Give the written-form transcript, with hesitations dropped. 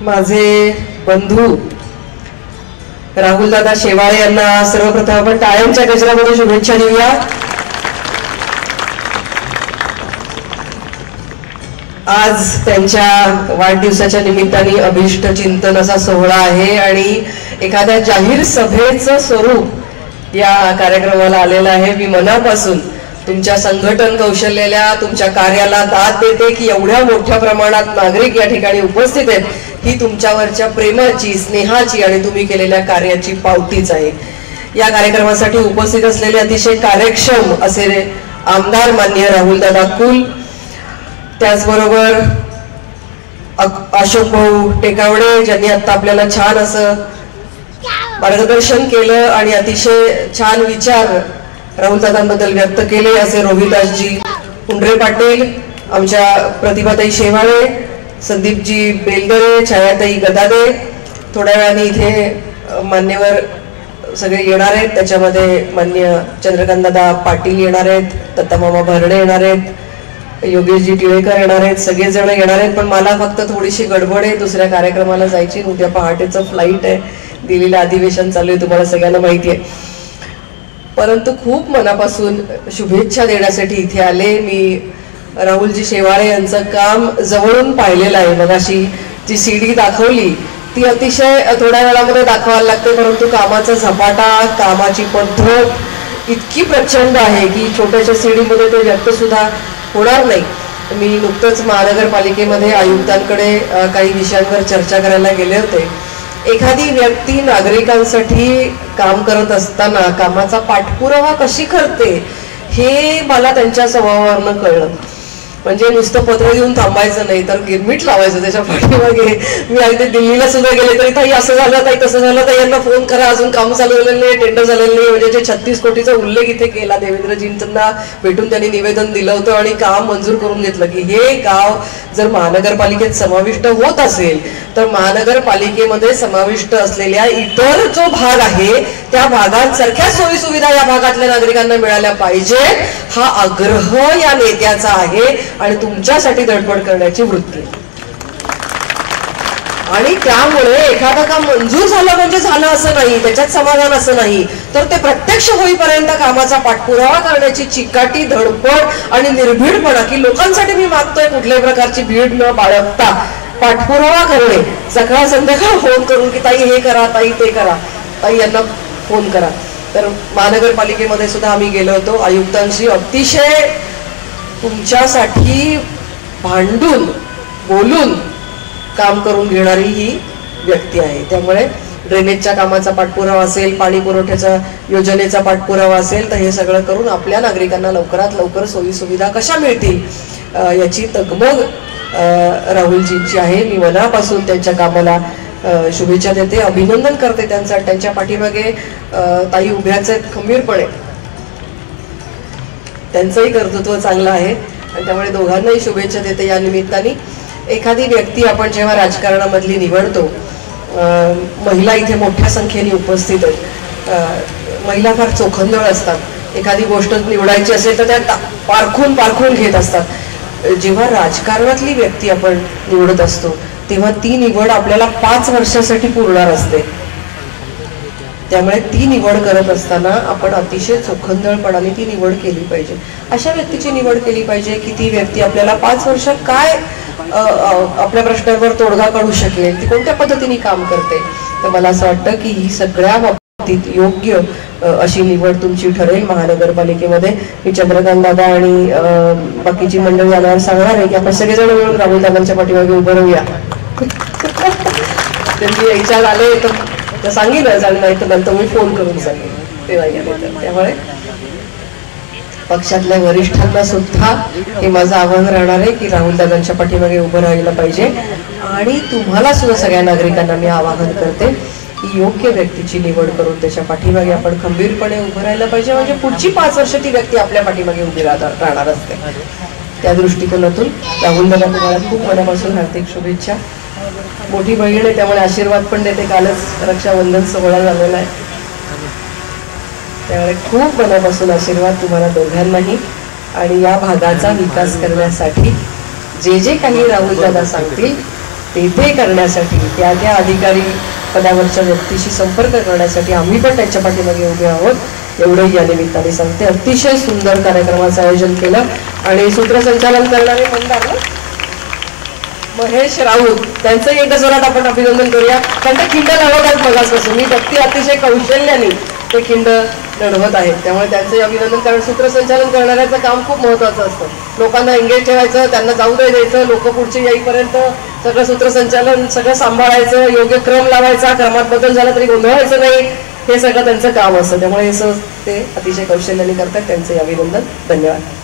माझे बंधू राहुलदादा शेवाळे यांना सर्वप्रथम आपण टाळ्यांच्या गजरामध्ये शुभेच्छा देऊया। आज त्यांच्या वाढदिवसाच्या निमित्ताने अभिष्ट चिंतन असा सोहळा आहे आणि एखाद्या जाहीर सभेचं स्वरूप या कार्यक्रमाला आलेला आहे। मी मनापासून तुमच्या संघटन कौशल्याला तुमच्या कार्याला दाद देते की एवढ्या मोठ्या प्रमाणात नागरिक या ठिकाणी उपस्थित आहेत ही तुमच्यावरच्या प्रेमाची स्नेहाची आणि तुम्ही केलेल्या कार्याची पावतीच आहे। या कार्यक्रमासाठी उपस्थित असलेले अतिशय कार्यक्षम असे आमदार माननीय राहुलदादा कुल, त्याचबरोबर अशोक भाऊ टेकावडे ज्यांनी आता आपल्याला छान असं मार्गदर्शन केलं आणि अतिशय छान विचार राहुलदादांबद्दल व्यक्त केले असे रोहिदासजी उंडरे पाटील, आमच्या प्रतिभाताई शेवाळे, संदीपजी बेलदरे, छायाताई गदादे, थोड्या वेळाने इथे मान्यवर सगळे येणार आहेत। त्याच्यामध्ये मान्य चंद्रकांतदादा पाटील येणार आहेत, दत्तामामा भरणे येणार आहेत, योगेशजी टिळेकर येणार आहेत, सगळेजण येणार आहेत। पण मला फक्त थोडीशी गडबड आहे, दुसऱ्या कार्यक्रमाला जायची, उद्या पहाटेचं फ्लाईट आहे, दिल्लीला अधिवेशन चालू आहे, तुम्हाला सगळ्यांना माहिती आहे। परंतु खूप मनापासून शुभेच्छा देण्यासाठी इथे आले। मी राहुलजी शेवाळे यांचं काम जवळून पाहिलेलं आहे। मगाशी जी सीडी दाखवली ती अतिशय थोड्या वेळामध्ये दाखवायला लागते, परंतु कामाचा झपाटा, कामाची पद्धत इतकी प्रचंड आहे की छोट्याशा सीडीमध्ये ते व्यक्त सुद्धा होणार नाही। मी नुकतंच महानगरपालिकेमध्ये आयुक्तांकडे काही विषयांवर चर्चा करायला गेले होते। एखादी व्यक्ती नागरिकांसाठी काम करत असताना कामाचा पाठपुरावा कशी करते हे मला त्यांच्या स्वभावावरून कळलं। म्हणजे नुसतं पत्र देऊन थांबायचं नाही तर गिरमिट लावायचं त्याच्या पाठीमागे। मी अगदी दिल्लीला सुद्धा गेले तरी ताई असं झालं, ताई तसं झालं, ताई यांना फोन करा, अजून काम चालू झालेलं नाही, टेंडर झालेलं नाही। म्हणजे जे 36 कोटीचा उल्लेख इथे केला, देवेंद्रजींना भेटून त्यांनी निवेदन दिलं होतं आणि काम मंजूर करून घेतलं की हे गाव जर महानगरपालिकेत समाविष्ट होत असेल तर महानगरपालिकेमध्ये समाविष्ट असलेल्या इतर जो भाग आहे त्या भागात सारख्या सोयी सुविधा या भागातल्या नागरिकांना मिळाल्या पाहिजे हा आग्रह या नेत्याचा आहे आणि तुमच्यासाठी धडपड करण्याची वृत्ती। आणि त्यामुळे एखादं काम मंजूर झालं म्हणजे झालं असं नाही, त्याच्यात समाधान असं नाही, तर ते प्रत्यक्ष होईपर्यंत कामाचा पाठपुरावा करण्याची चिकाटी, धडपड आणि निर्भीडपणा की लोकांसाठी मी मागतोय कुठल्याही प्रकारची भीड न बाळगता पाठपुरावा करणे, सकाळ संध्याकाळ फोन करून की ताई हे करा, ताई ते करा, ताई यांना फोन करा। तर महानगरपालिकेमध्ये सुद्धा आम्ही गेलो होतो, आयुक्तांशी अतिशय तुमच्यासाठी भांडून बोलून काम करून घेणारी ही व्यक्ती आहे। त्यामुळे ड्रेनेजच्या कामाचा पाठपुरावा असेल, पाणी पुरवठ्याच्या योजनेचा पाठपुरावा असेल, तर हे सगळं करून आपल्या नागरिकांना लवकरात लवकर सोयी सुविधा कशा मिळतील याची तगमग राहुलजींची आहे। मी मनापासून त्यांच्या कामाला शुभेच्छा देते, अभिनंदन करते त्यांचं। त्यांच्या पाठीमागे ताई उभ्याच आहेत खंबीरपणे, त्यांचंही कर्तृत्व चांगलं आहे आणि त्यामुळे दोघांनाही शुभेच्छा देते। या निमित्ताने एखादी व्यक्ती आपण जेव्हा राजकारणामधली निवडतो, महिला इथे मोठ्या संख्येने उपस्थित आहेत, महिला फार चोखंदळ असतात, एखादी गोष्ट निवडायची असेल तर त्या पारखून पारखून घेत असतात। जेव्हा राजकारणातली व्यक्ती आपण निवडत असतो तेव्हा ती निवड आपल्याला 5 वर्षासाठी पुरणार असते। त्यामुळे ती निवड करत असताना आपण अतिशय चोखंदळपणाने ती निवड केली पाहिजे। अशा व्यक्तीची निवड केली पाहिजे की ती व्यक्ती आपल्याला 5 वर्षात काय आपल्या प्रश्नांवर तोडगा काढू शकेल, ती कोणत्या पद्धतीने काम करते। तर मला असं वाटतं की ही सगळ्या बाबतीत योग्य अशी निवड तुमची ठरेल महानगरपालिकेमध्ये। मी चंद्रकांत दादा आणि बाकीची मंडळी आल्यावर सांगणार आहे की आपण सगळेजण मिळून राहुलदादांच्या पाठीमागे उभं राहूया। त्यांनी यायच्यात आले तर सांगितलं आणि नाही तर नंतर मी फोन करून सांगेन ते नाही आले तर। त्यामुळे पक्षातल्या वरिष्ठांना सुद्धा हे माझं आव्हान राहणार आहे की राहुलदादांच्या पाठीमागे उभं राहायला पाहिजे। आणि तुम्हाला सुद्धा सगळ्या नागरिकांना मी आवाहन करते की योग्य व्यक्तीची निवड करून त्याच्या पाठीमागे आपण खंबीरपणे उभं राहायला पाहिजे, म्हणजे पुढची 5 वर्ष ती व्यक्ती आपल्या पाठीमागे उभी राहणार असते। त्या दृष्टिकोनातून राहुलदादा तुम्हाला खूप मनापासून हार्दिक शुभेच्छा। मोठी बहीण आहे त्यामुळे आशीर्वाद पण देते, कालच रक्षाबंधन सोहळा झालेला आहे, त्यामुळे खूप मनापासून आशीर्वाद तुम्हाला दोघांनाही। आणि या भागाचा विकास करण्यासाठी जे जे काही राहुलदादा सांगतील तेथे करण्यासाठी त्या त्या अधिकारी पदावरच्या व्यक्तीशी संपर्क करण्यासाठी आम्ही पण त्यांच्या पाठीमागे उभे आहोत एवढंही या निमित्ताने सांगते. अतिशय सुंदर कार्यक्रमाचं आयोजन केलं आणि सूत्रसंचालन करणारे मंदार महेश राऊत त्यांचंही एकदा जोरात आपण अभिनंदन करूया. कारण ते खिंड लढवतात मगासपासून मी बघते अतिशय कौशल्याने ते खिंड लढवत आहेत त्यामुळे त्यांचंही अभिनंदन. कारण सूत्रसंचालन करणाऱ्याचं काम खूप महत्त्वाचं असतं. लोकांना एंगेज ठेवायचं त्यांना जाऊ द्यायचं लोक पुढचे येईपर्यंत सगळं सूत्रसंचालन सगळं सांभाळायचं योग्य क्रम लावायचा क्रमात बदल झाला तरी गोंधळायचं नाही हे सगळं त्यांचं काम असतं त्यामुळे असं ते अतिशय कौशल्याने करतात त्यांचंही अभिनंदन. धन्यवाद.